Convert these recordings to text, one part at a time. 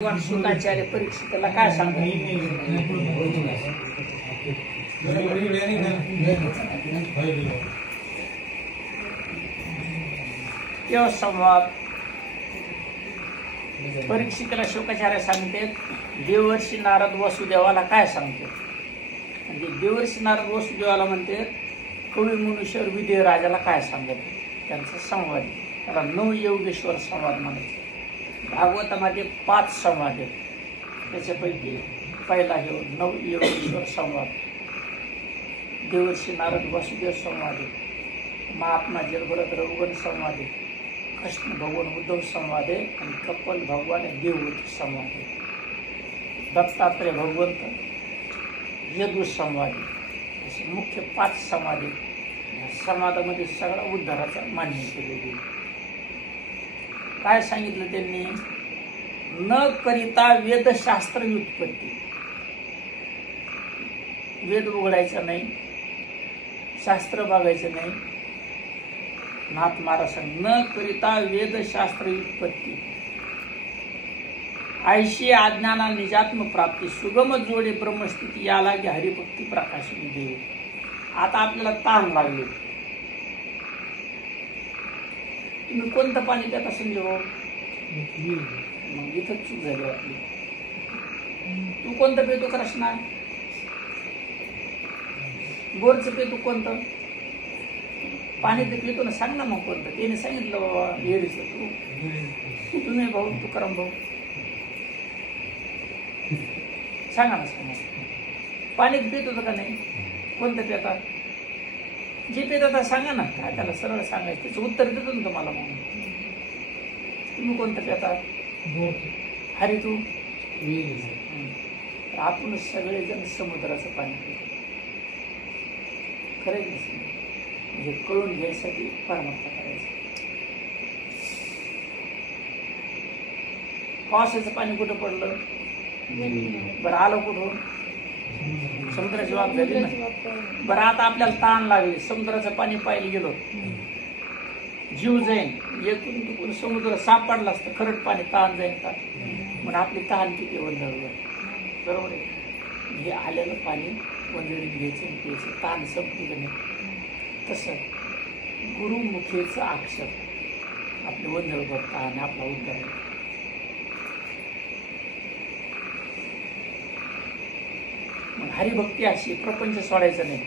भगवान शुकाचार्य परीक्षितला काय सांगतात? तेव्हा संवाद परीक्षितला शुकाचार्य सांगते, देवर्षी नारद वसुदेवाला काय सांगते? म्हणजे देवर्षी नारद वसुदेवाला म्हणते कवी मनुष्य विदे राजाला काय सांगत? त्यांचा संवाद, त्याला नवयोगेश्वर संवाद म्हणायचे. भागवतामध्ये 5 संवाद आहेत, त्याच्यापैकी पहिला हे नवयोगेश्वर संवाद, देवर्षी नारद वसुदेव संवाद आहे, महात्मा जलभरत रघुगण संवाद आहे, कृष्ण भगवान उद्धव संवाद आहे आणि कपल भगवान देवहूती संवाद आहे, दत्तात्रय भगवंत यदू संवाद आहे. असे मुख्य 5 संवाद आहेत. या संवादामध्ये सगळा उद्धाराचा मान्य केलेली. काय सांगितलं त्यांनी? न करिता वेदशास्त्र व्युत्पत्ती, वेद उघडायचा नाही, शास्त्र बघायचं नाही. नाथ महाराज न करिता वेदशास्त्र व्युत्पत्ती, आयशी अज्ञाना निजात्म प्राप्ती, सुगम जोडे ब्रह्मस्थिती, या लागे हरिभक्ती प्रकाशिनी देव. आता आपल्याला ताण लागले, तुम्ही कोणतं पाणी पिता संजय? मग इथं चूक झाली आपली. तू कोणतं पितो कृष्णा? बोरचं पितो कोणतं? पाणी तर पितो ना, सांग ना मग कोणतं? त्याने सांगितलं बाबा विहिरीचं. तुम्ही भाऊ तुकाराम भाऊ सांगा ना, सांगा. पाणी पितो का नाही? कोणतं पिता? जे पिता सांगा ना, काय त्याला सरळ सांगायचं, त्याचं उत्तर देतो ना तुम्हाला. मग तुम्ही कोणतं पिता? हरी तू? आपण सगळेजण समुद्राचं पाणी पितो. खरं नाही? म्हणजे कळून घ्यायसाठी परमार्थ करायचं. पावसाचं पाणी कुठं पडलं? बरं आलं कुठून? समुद्राची वाफ झाली ना. बरं आता आपल्याला ताण लागले, समुद्राचं पाणी पाहायला गेलो, जीव जाईन. एकूण तिकडून समुद्र सापडला असतं खरंच पाणी, ताण जाईन का? मग आपली तहान किती वंजळवर, बरोबर आहे? हे आलेलं पाणी वंजळीत घ्यायचं आणि प्यायचं, ताण संपलं नाही. तसं गुरुमुखेचं अक्षर आपले वंजळवर ताण आपला उद्धार. मग हरिभक्ती अशी, प्रपंच सोडायचं नाही,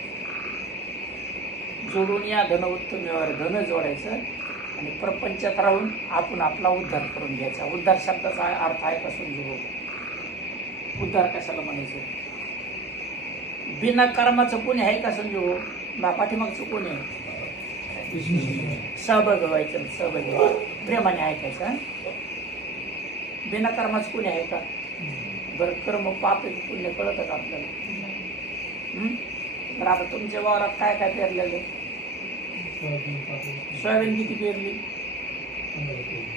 जोडून या धन उत्तम व्यवहार, धन जोडायचं आणि प्रपंचात राहून आपण आपला उद्धार करून घ्यायचा. उद्धार शब्दाचा अर्थ आहे पासून जीव. उद्धार कशाला म्हणायचं? बिना कर्माचं कोणी आहे का संजो? पाठीमागचं कोणी आहे? सहभाग व्हायचं, सहभाग प्रेमाने ऐकायचं. बिना कर्माचं कोणी आहे का? बरं, कर्म पाप पुण्य कळतं का आपल्याला? तर आता तुमच्या वावरात काय काय पेरलेलं? सोयाबीन किती पेरली?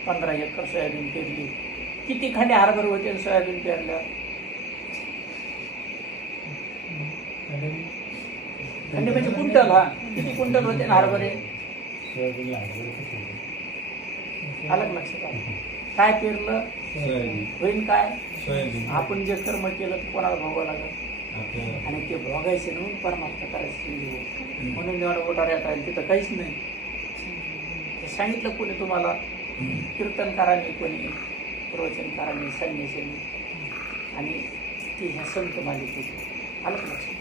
15 एकर सोयाबीन पेरली. किती खंडे हरभरे होते सोयाबीन पेरल्या? खंडे म्हणजे क्विंटल. हा, किती क्विंटल होते ना हरभरे? अलग लक्षात आलं. काय पेरलं? होईल काय? आपण जे कर्म केलं ते कोणाला भोगावं लागत, आणि ते भोगायचे म्हणून परमार्थ करायचं. म्हणून एवढा मोठा रेट आहे, तिथं काहीच नाही. हे सांगितलं कोणी तुम्हाला? कीर्तनकारांनी, कोणी प्रवचनकारांनी, संन्यासींनी, आणि ते ह्या संत मालिकेत. आलं लक्षात?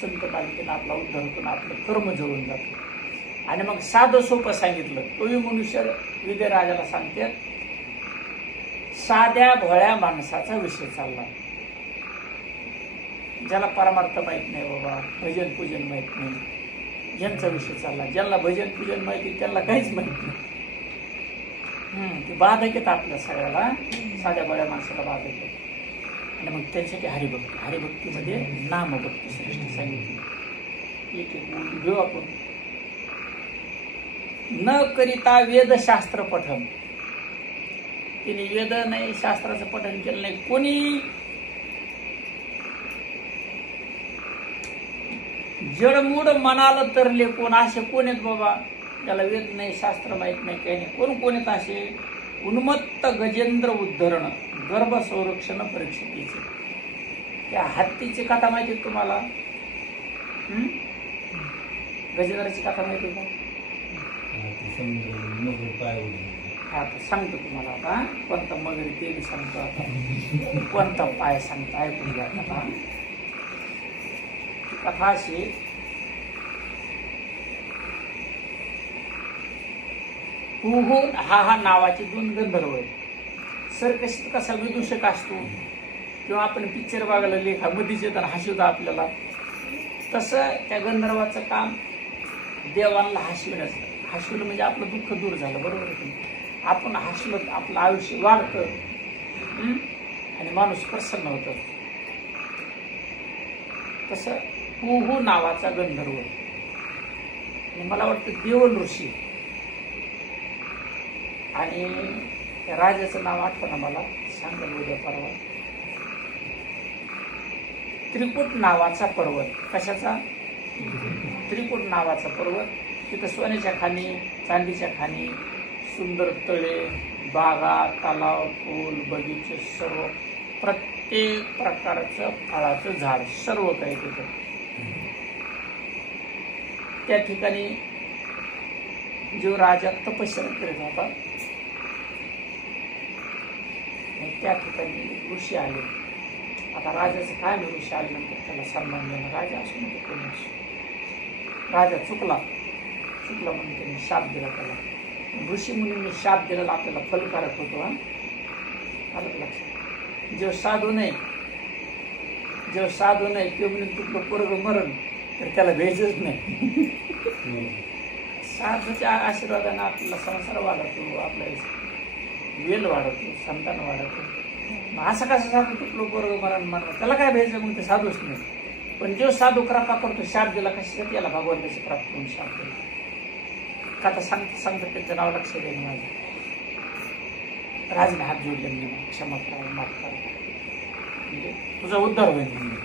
संत मालिकेनं आपला उद्धार होतो, आपलं कर्म जळून जातं. आणि मग साधं सोपं सांगितलं. कवी मनुष्य विदे राजाला सांगतात, साध्या भोळ्या माणसाचा विषय चालला, ज्याला परमार्थ माहित नाही बाबा, भजन पूजन माहित नाही, ज्यांचा विषय चालला. ज्यांना भजन पूजन माहिती त्यांना काहीच माहित नाही. ते बाधक येत आपल्या सगळ्याला, साध्या भोळ्या माणसाला बाधक येत. आणि मग त्यांच्यासाठी हरिभक्ती, हरिभक्तीमध्ये नामभक्ती श्रेष्ठ सांगितली. एक एक बोलून घेऊ आपण. न करिता वेदशास्त्र पठन, तिने वेद नाही, शास्त्राचं पठन केलं नाही. कोणी जडमूड मनाला तरले कोण? असे कोण आहेत बाबा त्याला वेद नाही, शास्त्र माहित नाही, काही नाही. कोण आहेत असे? उन्मत्त गजेंद्र उद्धरण, गर्भ संरक्षण परीक्षितीचे. त्या हत्तीची कथा माहिती आहे तुम्हाला? गजेंद्राची कथा माहिती का? आता सांगतो तुम्हाला. आता कोणता मगर ते मी सांगतो. आता कोणता पाय सांगतो ऐकून घ्या. कथा अशी, हुहू हा नावाचे 2 गंधर्व आहेत. सर्कशीत कसा विदूषक असतो किंवा आपण पिक्चर बघायला लेखा मधीच येतात हसवतं आपल्याला, तसं त्या गंधर्वाचं काम देवांना हसविण्याचं. हसवलं म्हणजे आपलं दुःख दूर झालं, बरोबर आहे. आपण हसलो आपलं आयुष्य वाढतं आणि माणूस प्रसन्न होतं. तसं हुहू नावाचा गंधर्व, मला वाटतं देवल ऋषी, आणि त्या राजाचं नाव आठवणं मला, सांगाल उद्या परवा. त्रिकुट नावाचा पर्वत. कशाचा? त्रिकुट नावाचा पर्वत. तिथं सोन्याच्या खाणी, चांदीच्या खाणी, सुंदर तळे, बागा, तलाव, पूल, बगीचे, सर्व प्रत्येक प्रकारचं फळाचं झाड, सर्व काही तिथं. त्या ठिकाणी जो राजा तपश्चर्या करीत होता, त्या ठिकाणी ऋषी आले. आता राजाचं काय नाही, ऋषी आल्यानंतर त्याला सन्मान देणं. राजा असो नको कोणी असो, राजा चुकला म्हणून त्यांनी शाप दिला त्याला. ऋषी मुनींनी शाप दिलेला आपल्याला फलकारक होतो. आलं लक्षात? जेव्हा साधू नाही ते म्हणून तुझं पोरग मरण तर त्याला भेजच नाही. साधूच्या आशीर्वादाने आपल्याला संसार वाढवतो, आपला वेल वाढवतो, संतान वाढवतो. असं कसं साधू तुटलो पोरग मरण त्याला काय भेजायचं? मग ते साधूच नाही. पण जो साधू कृपा करतो, शाप दिला कशासाठी? याला भगवंताची प्राप्त होऊन शाप दिला. आता सांगतो त्यांचं नाव लक्ष देणं. माझं राजने हात जोडले, मी क्षमा करा, माफ करा, म्हणजे तुझा उद्धार होईल. म्हणजे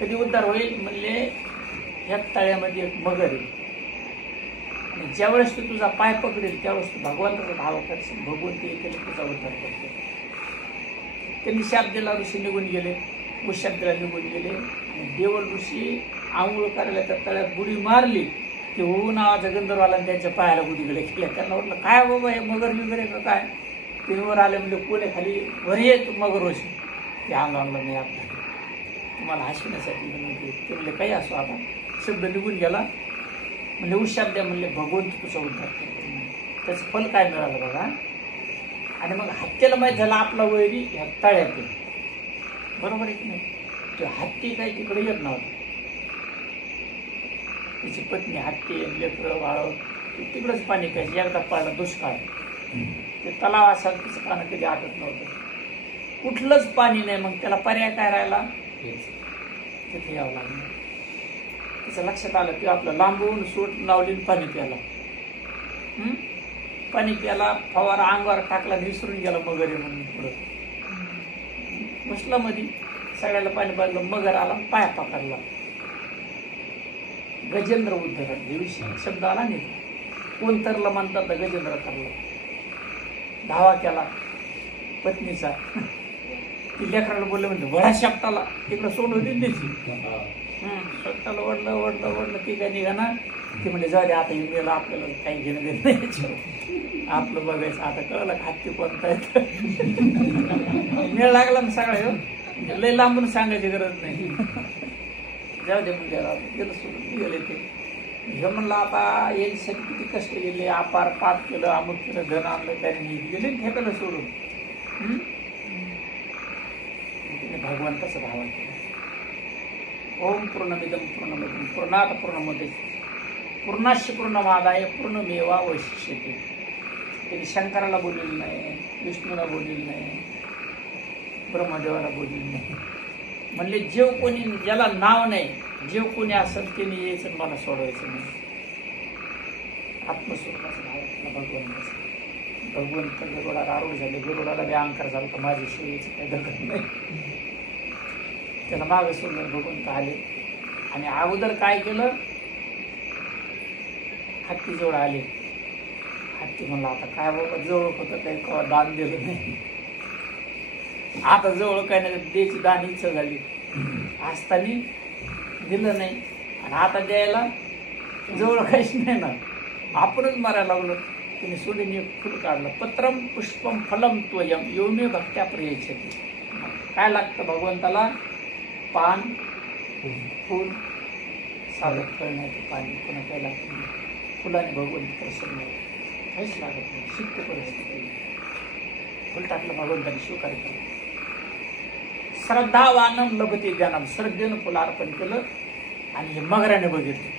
कधी उद्धार होईल? म्हणले ह्या तळ्यामध्ये एक मगर आहे, आणि ज्यावेळेस तू तुझा पाय पकडेल त्यावेळेस तू भगवंताचा भाव करशील, भगवंत येईल तुझा उद्धार करतो. त्यांनी शाप दिला, ऋषी निघून गेले, शाप दिला, निघून गेले. आणि देवल ऋषी आंघोळ करायला त्या तळ्यात बुडी मारली की हो नावाचा गंधर्वाला त्यांच्या पायाला बुडीकडे केल्या. त्यांना म्हटलं काय बाबा हे मगर बिगर का काय? ते वर आले म्हणजे कोणी खाली वर ये तू मगर ऋषी. ते अंगावलं नाही आपलं, तुम्हाला हसविण्यासाठी विनंती. ते म्हणले काही असो, आता शब्द निघून गेला. म्हणजे उशाप द्या, म्हणले भगवंत तुझा उद्धार करतो. त्याचं फल काय मिळालं बघा. आणि मग हत्तीला माहीत झाला आपला वैरी ह्या तळ्यात, बरोबर आहे की नाही? तो हत्ती काही तिकडे येत नव्हता. तिची पत्नी, हत्ती, लेकरं, वाळव तिकडंच पाणी प्यायची. एकदा पडला दुष्काळ, ते तलाव असा तिचं पाणी कधी आटत नव्हतं, कुठलंच पाणी नाही. मग त्याला पर्याय काय राहिला? तिथे यावं लागलं. तिचं लक्षात आलं की आपलं लांबून सूट लावली पाणी प्यायला. पाणी प्यायला फवारा अंगावर टाकला, विसरून गेला मगर आहे म्हणून. पुढं बसला मध्ये, सगळ्याला पाणी पाजलं, मगर आला, पाया पकडला. गजेंद्र उद्धर शब्द आला नाही. कोण तरला म्हणतात तर गजेंद्र तरला. धावा केला पत्नीचा. ती लेकराला बोलले म्हणते वडा शापटाला तिकडं सोड होती त्याची. शापटाला ओढलं ती काय निघाना. ती म्हणजे जाऊ दे आता मेला, आपल्याला काही घेणं देत नाही, आपलं बघायचं. आता कळलं हत्ती कोणता आहे. मेळ लागला ना सगळं, लय लांबून सांगायची गरज नाही. जाऊ दे म्हणजे गेलं सोडून गेले ते. हे म्हणलं आता याच्यासाठी किती कष्ट गेले, अपार पाप केलं, अमुक केलं, धन आणलं, त्यांनी गेले ठेकायला सोडून. तिने भगवंताचं भावन केलं. ओम पूर्णमिदं पूर्णमिदं पूर्णात् पूर्णमुदच्यते पूर्णास्य पूर्णमादाय पूर्णमेवावशिष्यते. त्यांनी शंकराला बोललेलं नाही, विष्णूला बोललेलं नाही, ब्रह्मदेवाला बोललेलं नाही. म्हणले जेव कोणी, ज्याला नाव नाही, जेव कोणी असेल त्याने यायचं, मला सोडवायचं नाही. आत्मस्वरूपाचं भाव भगवंताचं. भगवंत गरुडाला आरूढ झाले, गरुडाला बी अहंकार झाला तर माझी शिवायचं काही दखल नाही. त्याला मागं सोडून भगवंत आले. आणि अगोदर काय केलं? हत्तीजवळ आले. हत्ती म्हणला आता काय बाबा जवळ होतं काही कवा दान दिलं नाही, आता जवळ काय नाही द्यायची दान इच्छा झाली, असताना दिलं नाही आणि आता द्यायला जवळ काहीच नाही ना, आपणच मारायला लागलो. तिने सोडून एक फुल काढलं. पत्रम पुष्पम फलम त्वयम योमे भक्त्या प्रयच्छति. काय लागतं भगवंताला? पान, फूल, साधं फळ नाही ते पाणी, पुन्हा काय लागतं नाही. फुलाने भगवंत प्रसन्न होतं, काहीच लागत नाही. शिक्त परिस्थिती फुल टाकलं भगवंताने स्वीकार केलं. श्रद्धावानम लभते ज्ञानम. श्रद्धेनं फुलं अर्पण केलं आणि हे मगराने बघितलं.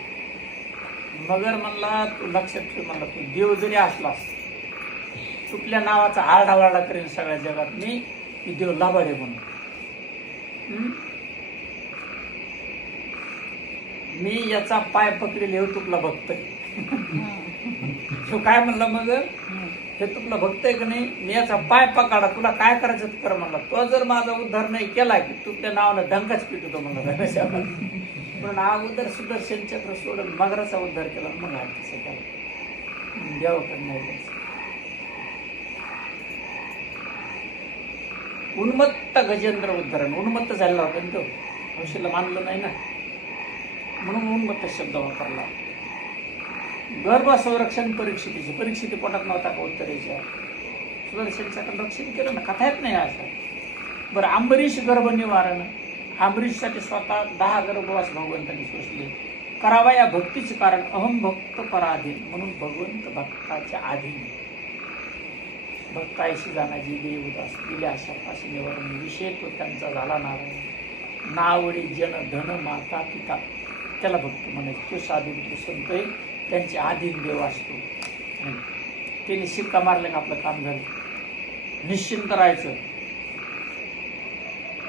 मगर म्हणला तू लक्षात ठेव, म्हणला तू देव जरी असलास, चुकल्या नावाचा आरडावारडा करेन सगळ्या जगात मी की देव लाभाडे म्हणून. मी याचा पाय पकडेल हे तुकला बघतोय. तो काय म्हणला मगर, हे तुला बघतोय का नाही, मी याचा पाय पकडा, तुला काय करायचं कर म्हणला. तो जर माझा उद्धार नाही केला की तुझ्या नावानं डंकाच पिटतो म्हणला. पण अगोदर सुदर्शन चक्र सोडून मगराचा उद्धार केला, मग तसं केला देवाकडे नाही. उन्मत्त गजेंद्र उद्धारण. उन्मत्त झालेला होता तो, हौशीला मानलं नाही ना, म्हणून उन्मत्त शब्द वापरला. गर्भ संरक्षण परीक्षितीचे. परीक्षिती पोटात नव्हता का उत्तरेच्या, सुदर्शन चक्र रक्षण केलं ना, कथा येत नाही असं. बरं, अंबरीश गर्भ निवारण. अंबरीशसाठी स्वतः 10 गर्भवास भगवंतांनी सोसले. करावा या भक्तीचे कारण अहम भक्त पराधीन, म्हणून भगवंत भक्ताच्या अधीन. भक्तायशी जाणारी देव उदास दिले अशा पाशी निवारण. विषय तो त्यांचा झाला नारायण. नावडी जन धन माता पिता, त्याला भक्त म्हणायचे. तो साधू तो संत आहे, त्यांचे अधीन देव असतो. त्याने शिक्का मारल्याने आपलं काम झालं. निश्चिंत राहायचं.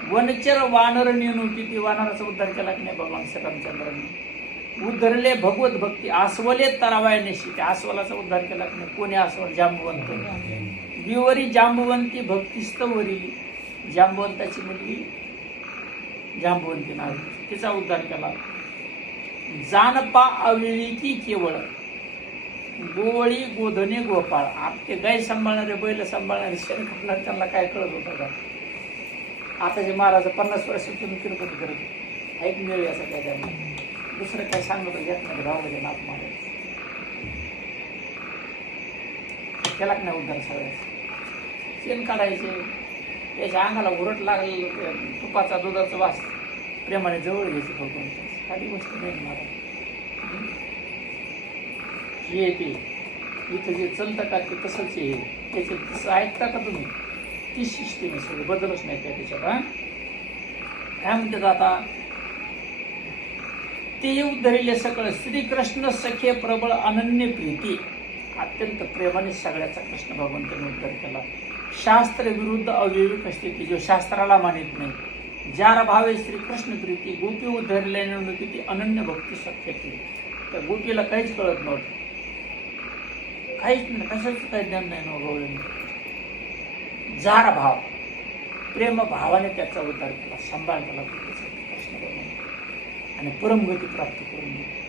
वनचर वानर नेणू. किती वानराचा उद्धार केला की नाही भगवान श्रीरामचंद्रांनी. उद्धरले भगवत भक्ती. आसवले तरावाय निश्चित. आसवलाचा उद्धार केला की नाही. कोणी आसवल? जांबुवंत. विवरी जांबुवंती भक्तिस्तवरी. जांबुवंताची मुलगी जांबुवंती नाव, तिचा उद्धार केला. जानपा अविवेकी केवळ. गोवळी गोधने गोपाळ. आपले गाय सांभाळणारे, बैल सांभाळणारे, शेण खाणारे, त्यांना काय कळत होतं का? आता जे महाराज 50 वर्षातून तिरुपती करत ऐक मिळेल असं काय त्यांना दुसरं काय सांगत घेत नाही. गावामध्ये नाथ महाराज केला नाही उद्धार. सगळ्याच शेण काढायचे, त्याच्या अंगाला उरट लागलेलं तुपाचा दुधाचा वास प्रेमाने जवळ घ्यायचे. भगवंत साधी गोष्ट नाही महाराज. हे ते इथं जे चलतं का ते तसंच हे, त्याचे तसं ऐकता का तुम्ही? ती सिस्टीम सगळं बदलच नाही काय त्याच्यात. काय म्हणतात आता, ते उद्धरिले सकळ. श्रीकृष्ण सखे प्रबळ अनन्य प्रीती. अत्यंत प्रेमाने सगळ्याचा कृष्ण भगवंताने उद्धार केला. शास्त्र विरुद्ध अविवेक स्थिती. जो शास्त्राला मानित नाही. जार भावे श्रीकृष्ण प्रीती. गोपी उद्धरल्याने किती अनन्य भक्ती शक्य केली. त्या गोपीला काहीच कळत नव्हतं, काहीच नाही, कशाच काही ज्ञान नाही नव्हतं. जार भाव, प्रेम भावाने त्याचा उद्धार केला, सांभाळ केला कृष्ण भगवान आणि परमगती प्राप्त करून दिली.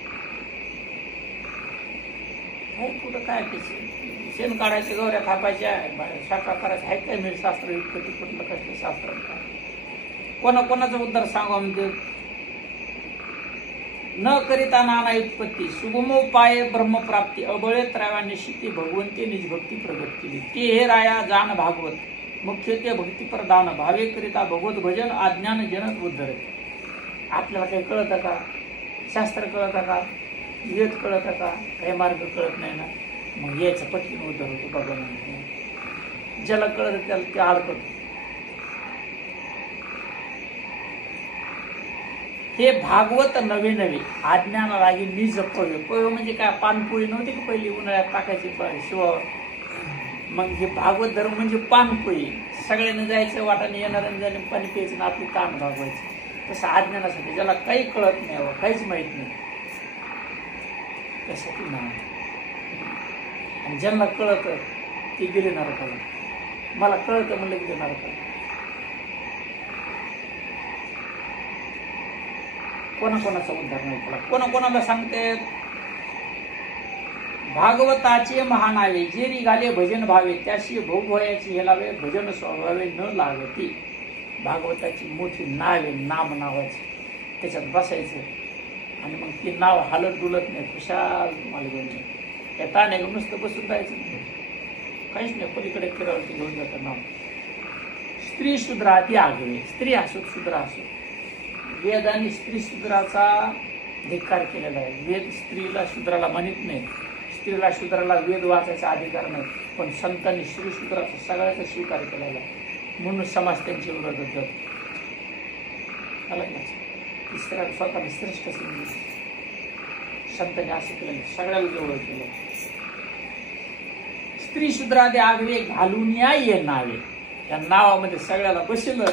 काय कुठं काय त्याचे शेण काढायचे, गौऱ्या थापायच्या, शाखा करायच्या, आहे काय मिळेल शास्त्र युक्ती कुठलं कसलं शास्त्र काय? कोणाचा उद्धार सांगा म्हणजे न करिता नाना उत्पत्ती. सुगमोपाय ब्रह्मप्राप्ती. अबळे त्रयावाने शिती भगवंते निज भक्ती प्रगत केली. ते हे राया जान भागवत. मुख्य ते भक्ती प्रदान. भावे करिता भगवत भजन अज्ञान जनक उद्धर. आपल्याला काही कळतं का? शास्त्र कळतं का? वेद कळतं का? काही मार्ग कळत नाही ना, मग यायचं पटकन उद्धर होतो भगवान. ज्याला कळत त्याला ते अडकत. हे भागवत नवे नवे अज्ञाना लागी निज पव्य. पव्य म्हणजे काय? पानपोळी नव्हती का पहिली उन्हाळ्यात टाकायची शिवावर. मग हे भागवत धर्म म्हणजे पानपोळी. सगळ्यांना जायचं, वाटाने येणाऱ्याने जाणे पाणी प्यायचं ना आपली ताण भागवायची. तसं अज्ञानासाठी, ज्याला काही कळत नाही, काहीच माहित नाही, त्यासाठी ना. आणि ज्यांना कळत ते गेले नरकाला. मला कळतं म्हणलं की ते नरकाला. कोणाचा उद्धार नाही केला. कोणाला सांगते भागवताचे महानावे जे निघाले भजन भावे त्याशी भोगभयाचे हेलावे भजन स्वभावे न लागती. भागवताची मोठी नाव आहे, नाम नावाची, त्याच्यात बसायचं आणि मग ती नाव हालत डुलत नाही, खुशाल मला घेऊन येता नाही, नुसतं बसून जायचं नाही, काहीच नाही, पलीकडे फिरावरती घेऊन जातं नाव. स्त्री शूद्रा ती आगळे, स्त्री असो शूद्र असो. वेदाने स्त्री शूद्राचा धिक्कार केलेला आहे. वेद स्त्रीला शूद्राला म्हणत नाही, स्त्रीला शूद्राला वेद वाचायचा अधिकार नाही, पण संतांनी स्त्री शूद्राचा सगळ्याचा स्वीकार केलेला आहे. म्हणून समाज त्यांच्या विरोधात जातो. स्त्रिया स्वतःला श्रेष्ठ समजून संतांनी असं केलं, सगळ्याला जवळ केलं. स्त्री शूद्रादे आगवे घालून या ये नावे, त्या नावामध्ये सगळ्याला बसलं.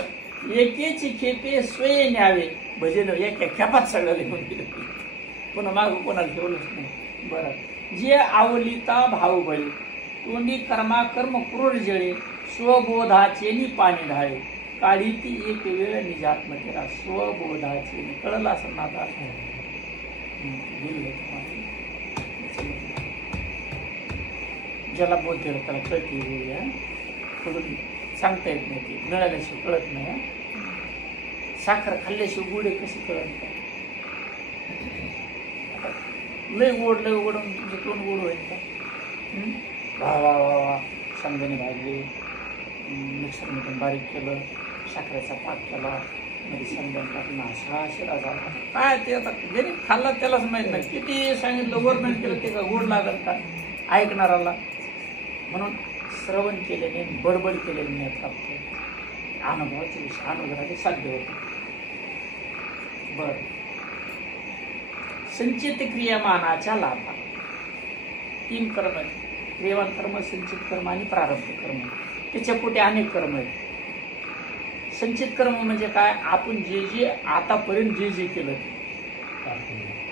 एकेची खेपे स्वये न्यावे भजन एका खेपात सगळ्याला घेऊन गेले, पुन्हा मागं कोणाला ठेवलंच नाही. बरं, जे आवलिता भाऊ बळी तोंडी कर्मा कर्म क्रूर जळे स्वबोधाचे नि पाणी ढाळे काढी ती एक वेळ निज आत्मकेरा. स्वबोधाचे कळलं असं ना आता ज्याला बोध दिला त्याला कळते, थोडं सांगता येत नाही, ते मिळाल्याशिवाय कळत नाही. साखर खाल्ल्याशिवाय गोडे कशी कळत, लय गोड लय गोड म्हणजे तोंड गोड होईल का? वा वा वा वा समजाने भाजले, मिक्सरमधून बारीक केलं, साखरेचा पाक केला, मध्ये समजून टाकला, असा शिरा झाला. काय ते आता ज्याने खाल्ला त्यालाच माहित नाही, किती सांगितलं वर्णन केलं ते का गोड लागल का ऐकणाराला. म्हणून श्रवण केल्याने बडबड केल्याने प्राप्त अनुभवाचे विषय अनुभवाचे साध्य होते. बर, संचित क्रियामानाच्या लाभा. 3 कर्म आहेत, क्रियावान कर्म, संचित कर्म आणि प्रारब्ध कर्म. त्याच्या पोटी अनेक कर्म आहेत. संचित कर्म म्हणजे काय? आपण जे जे आतापर्यंत जे जे केलं,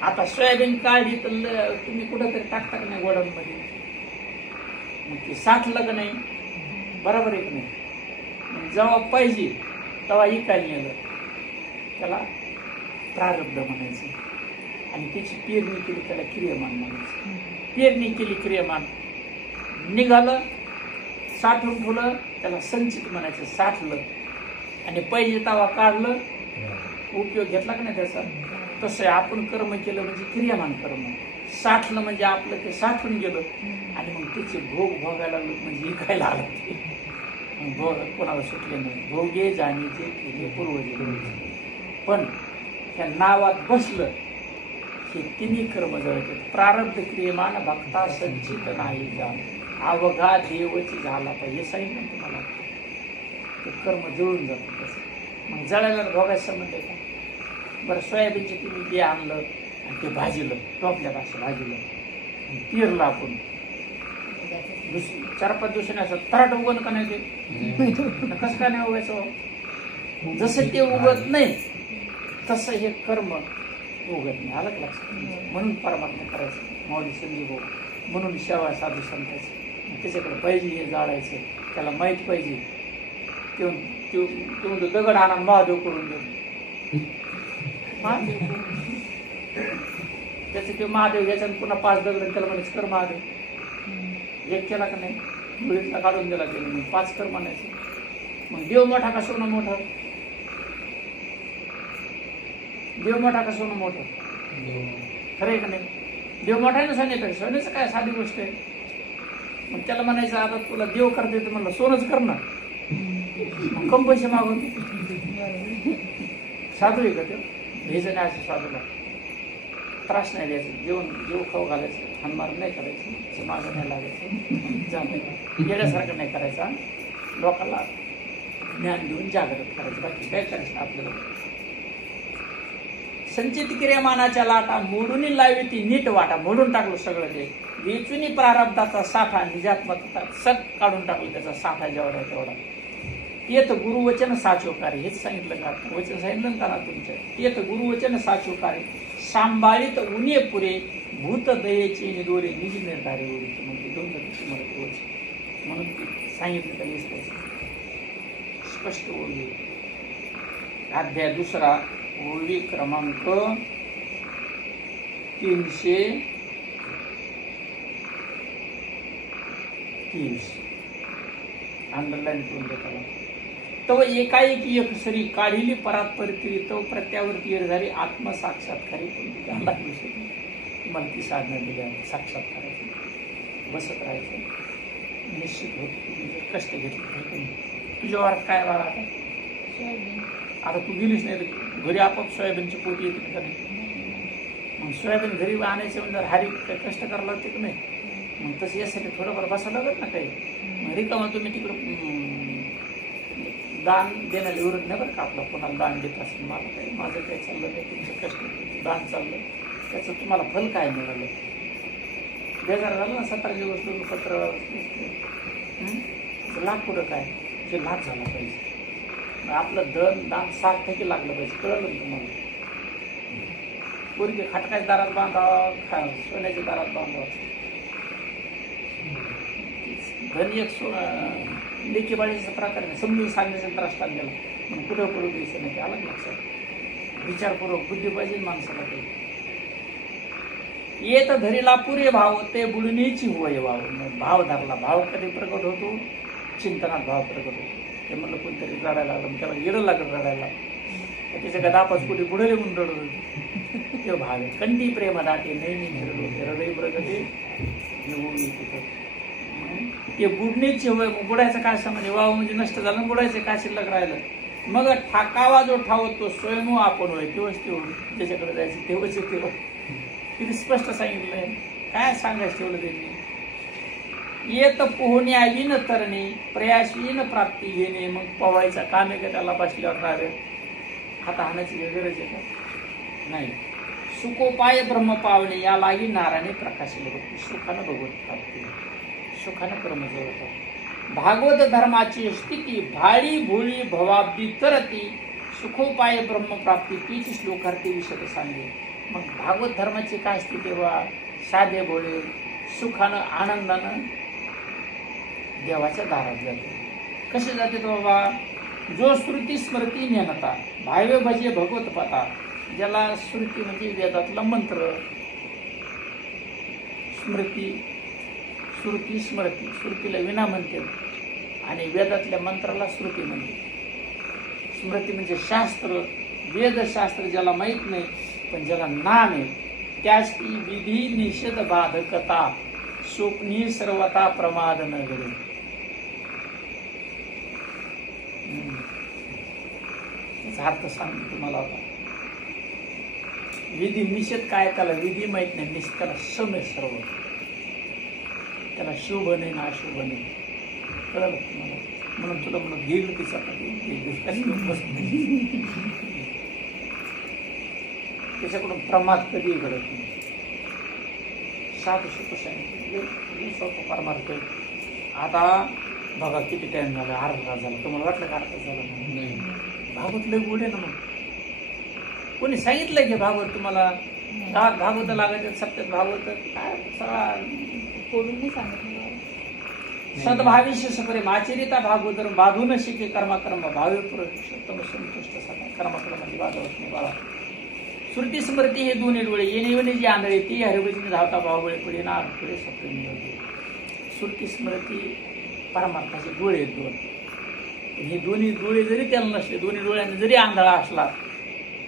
आता सोयाबीन काढली तर तुम्ही कुठंतरी टाकता का नाही गोडांमध्ये, मग ते साठलं का नाही, बरोबर आहे की नाही? जेव्हा पाहिजे तेव्हा इकायला नेलं, त्याला प्रारब्ध म्हणायचं. आणि त्याची पेरणी केली त्याला क्रियमान म्हणायचं. पेरणी केली क्रियमान, निघालं, साठवून ठेवलं त्याला संचित म्हणायचं. साठलं आणि पाहिजे तेव्हा काढलं, उपयोग घेतला का नाही त्याचा. तसं आपण कर्म केलं म्हणजे क्रियामान कर्म. साठलं म्हणजे आपलं ते साठून गेलं आणि मग त्याचे भोग भोगायला लागलो म्हणजे इकायला आलं. भोग कोणाला सुटले नाही. भोगे जाणीचे केले पूर्वजे. पण त्या नावात बसलं हे 3 कर्म जळतात. प्रारब्ध क्रियमान भक्ता संचित नाही जा, अवघा देवची झाला पाहिजे सांगितलं तुम्हाला. ते कर्म जळून जातं. तसं मग जळायला भोगायचं संबंध आहे का? बरं, सोयाबीनचे तुम्ही बी आणलं आणि ते भाजलं, टोपल्यात असं भाजलं, पेरलं आपण, 4-5 दिवसांनी असं तराट उगवण का नाही ते? कसं काय नाही उगायचं? जसं ते उगत नाही तसं हे कर्म उगत नाही. आलं का लक्षात? म्हणून परमात्मा करायचं, माऊली संधी भाऊ, म्हणून सेवा साधू संतायचं. त्याच्याकडे पाहिजे हे जाळायचं, त्याला माहीत पाहिजे. तो दगड आणा महादेव करून देऊ, त्याचं ते महादेव घ्यायचा पुन्हा 5 दगड त्याला म्हणायचं कर महादेव. 1 केला का नाही, मुलीतला काढून दिला त्याने, मग 5 कर म्हणायचं. मग देव मोठा का सोनं मोठं? देव मोठा का सोनं मोठं? खरं आहे का नाही? देव मोठा आहे ना सोन्यापेक्षा. सोन्याचं काय साधी गोष्ट आहे. मग त्याला म्हणायचं आता तुला देव करता येतं, म्हणलं सोनंच कर ना, कम पैसे मागून. साधू आहे का ते? घ्यायचं नाही असं साधूला, त्रास नाही द्यायचं, जेव खाऊ घालायचं, हानमार नाही करायचं, मागं नाही लागायचं, येण्यासारखं नाही करायचा, लोकांना ज्ञान देऊन जागृत करायचं. बाकी काय करायचं आपल्याला? संचित क्रियमानाच्या लाटा मोडून लावी ती नीट वाटा. मोडून टाकलं सगळं ते, वेचूनी प्रारब्धाचा साठा निजात्मकता सट काढून टाकलं. त्याचा साठा जेवढा तेवढा. येत गुरुवचन साचोकारी, हेच सांगितलं का? वचन सांगितलं का ना तुमच्या? येत गुरुवचन साचोकारी सांभाळीत उन्हे पुरे भूत दयेचे निदोरे निज निर्धारे ओढीचे. म्हणजे 2 तुम्हाला वचन म्हणून सांगितलं का? स्पष्ट ओळी. अध्याय 2 ओळी क्रमांक 23 अंडरलाईन करून देताला तव एकाएकी एक सरी काढिली परात परितरी तव प्रत्यावरती येर झाली आत्मसाक्षात्कारी तुम्हाला ती साधना दिल्या साक्षात्काराची बसत राहायचं निश्चित होत तुम्ही कष्ट घेतले तुझ्या वारात काय वारा आता तू गेलीच नाही तर घरी आपोआप सोयाबीनची पोटी येते का नाही मग सोयाबीन घरी आणायचं म्हणजे हारी कष्ट करायला लागते की नाही मग तसं यासाठी थोडंफार बसायला लागत ना काही मग रिकामा तुम्ही तिकडं दान देण्याला विरोध नाही बरं का आपला कोणाला दान देत असेल मला काही माझं काही चाललं नाही तुमचं कष्ट दान चाललं त्याचं तुम्हाला फल काय मिळालं बेजार झालं ना 17 दिवस तुम्ही पत्र लाभ पुढं काय ते लाभ झाला पाहिजे आपलं दान सार्थकी लागलं पाहिजे कळलं ना तुम्हाला पोरगी खाटकाच्या दारात बांधावा सोन्याच्या दारात बांधावा घरी एक लेखीबाळीचा प्रकार नाही समजून सांगण्याचा त्रास गेला म्हणून कुठं पडू द्यायचं नाही आलं लक्षात विचारपूर्वक बुद्धी पाहिजे माणसाला काही येत धरीला पुरे भाव ते बुडणीची होय भाव भाव धरला भाव कधी प्रकट होतो चिंतनात भाव प्रकट होतो ते म्हणलं कोणतरी रडायला लागलं त्याला येडं लागलं रडायला त्याच्या गदापाच कुठे बुडले म्हणून रडत होते ते भाव आहे कंडी प्रेम दाटे नेहमी रडत होते हृदय प्रगती तिथं ते बुडणीची होय बुडायचं काय म्हणजे वाव म्हणजे नष्ट झालं बुडायचं काय शिल्लक राहिलं मग ठाकावा जो ठावतो स्वयं आपण होय तेव्हाच ते होईल ज्याच्याकडे जायचं तेव्हाच तेव्हा किती स्पष्ट सांगितलंय काय सांगायचं ठेवलं त्यांनी येत पोहण्या विन तरणे प्रयास विन प्राप्ती घेणे मग पवायचा काम आहे का त्याला बसल्यावर राहावे हाता हाणायची गरज आहे का नाही सुखोपाय ब्रह्म पावणे या लागी नारायणे प्रकाशिले होते सुखानं भगवत प्राप्ती सुखानं कर्म जवळ भागवत धर्माची स्थिती भाळी भोळी भवाब्दी करती सुखोपाय ब्रह्मप्राप्ती तीच श्लोकार्थी विषय सांगे मग भागवत धर्माची काय स्थिती व्हा साधे भोळे सुखानं आनंदानं देवाच्या दारात जाते कसे जाते तो बाबा जो श्रुती स्मृती ज्ञानता भावे भजे भगवत पता ज्याला श्रुती म्हणजे वेदातला मंत्र स्मृती श्रुती स्मृती श्रुतीला विना म्हणते आणि वेदातल्या मंत्राला श्रुती म्हणते स्मृती म्हणजे शास्त्र वेदशास्त्र ज्याला माहित नाही पण ज्याला नाम आहे त्याच ती विधी निषेध बाधकता स्वप्नी सर्वता प्रमाद न घडे त्याचा अर्थ सांगतो तुम्हाला आता विधी निषेध काय त्याला विधी माहित नाही निषेध त्याला सम आहे सर्व त्याला शुभ नाही ना अशुभ नाही कळलं तुम्हाला म्हणून तुला म्हणून घेईल तिचा त्याच्याकडून प्रमाद कधी घडत नाही साधू सुख सांगितलं परमार्थ आता बघा किती टाइम झाला अर्धा तास झाला तुम्हाला वाटलं का अर्धा तास झाला नाही भागवत लय गोड आहे ना मग कोणी सांगितलं की भागवत तुम्हाला भागवत लागायचं सत्यात भागवत काय सगळा कोणी नाही सांगितलं सद्भाविष्य सप्रेम आचरिता भागवत बाधून शिके कर्माकर्म भावे पुरुषोत्तम संतुष्ट सदा कर्मकर्माची बाधवत नाही बाळा श्रुती स्मृती हे दोन्ही डोळे येणे येणे जी आंधळे ती हरिभजनी धावता भावबळे पुढे ना पुढे सप्रेम मिळवते श्रुती स्मृती परमार्थाचे डोळे आहेत दोन हे दोन्ही डोळे जरी त्याला नसले दोन्ही डोळ्यांनी जरी आंधळा असला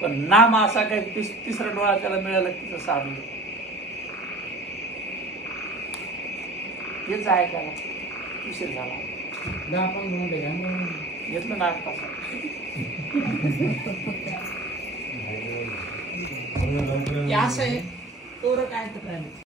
पण नाम असा काही तिसरा डोळा त्याला मिळाला तिचं साधलं हेच आहे त्याला उशीर झाला घेतलं ना 8 तास असं आहे तोर काय तर